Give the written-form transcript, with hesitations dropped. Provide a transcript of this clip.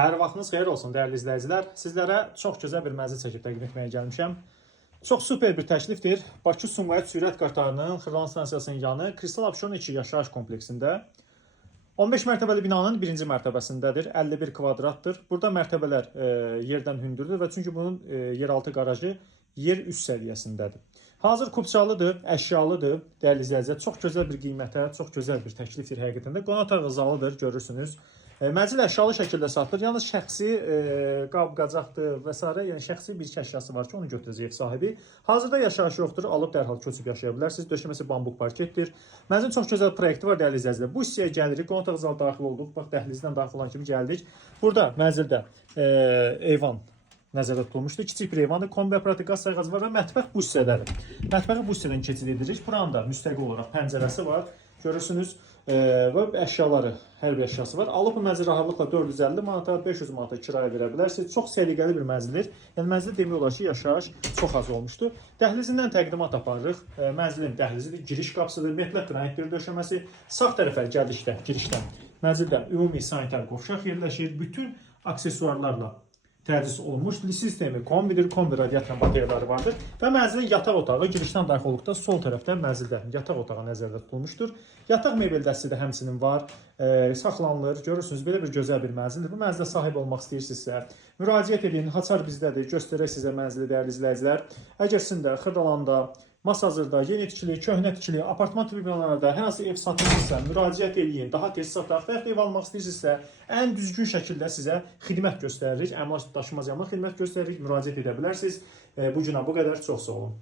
Hər vaxtınız xeyir olsun dəyərli izləyicilər. Sizlərə çox gözəl bir mənzil çəkib təqdim etməyə gəlmişəm. Çox super bir təklifdir. Bakı Sumqayıt sürət qatarının Xırdalan stansiyasının yanı Kristal Abşeron 2 yaşayış kompleksində 15 mərtəbəli binanın birinci mərtəbəsindədir. 51 kvadratdır. Burada mərtəbələr yerdən hündürdür və çünki bunun yeraltı qarajı yer üst səviyyəsindədir. Hazır kupçalıdır, əşyalıdır. Dəyərli izləyicilər, çox gözəl bir qiymətə, çox gözəl bir təklifdir həqiqətən də. Qonaq otağı zalıdır, görürsünüz. Mənzil əşyalı şəkildə satılır. Yalnız şəxsi qab-qacaqdır və s. Yəni şəxsi bir əşyası var ki, onu götürəcək sahibi. Hazırda yaşayış yoxdur, alıb dərhal köçüb yaşaya bilərsiniz. Döşəməsi bambuk parketdir. Mənzilin çox gözəl proyekti var dəyərli izləyicilər. Bu hissəyə gəlirik, qonaq otağı zalı daxil olduq. Bax, dəhlizdən daxil olan kimi gəldik. Burada mənzildə eyvan nəzərdə tutulmuşdur. Kiçik bir eyvandır. Kombi aparatı, qaz sayğacı var və mətbəx bu hissədədir. Mətbəxi bu hissədən keçid edirik. Buranın da müstəqil olaraq pəncərəsi var. Görürsünüz və əşyaları, hər bir əşyası var. Alıb bu mənzil rahatlıqla 450 manata, 500 manata kirayə verə bilərsiniz. Çox səliqəli bir mənzildir. Yəni mənzildə demək olar ki, yaşayış çox az olmuşdur. Dəhlizindən təqdimat aparırıq. Mənzilin dəhlizidir, giriş qapısıdır, metal qranit bir döşəməsi. Sağ tərəfə gəldikdə, girişdən mənzildə ümumi sanitar qovşaq yerləşir. Bütün aksesuarlarla təchiz olunmuş sistemi, kombidir, kombi radiator materialları vardır və mənzilin yataq otağı girişdən daxil olduqda sol tərəfdə mənzildə yataq otağı nəzərdə tutulmuşdur. Yataq mebel dəsti də həmçinin var, saxlanılır. Görürsünüz, belə bir gözəl bir mənzildir. Bu mənzilə sahib olmaq istəyirsinizsə, müraciət edin. Haçar bizdədir, göstərək sizə mənzili dəyərli izləyicilər. Əgər sizin də Xırdalanda, Masazırda, yeni tikili, köhnə tikili, apartman tipi binalarda hər hansı ev satılırsa müraciət edin, daha tez sataq və ev almaq istəyirsinizsə ən düzgün şəkildə sizə xidmət göstəririk, əmlak daşınmaz xidmət göstəririk, müraciət edə bilərsiniz. Bu günə bu qədər, çox sağ olun.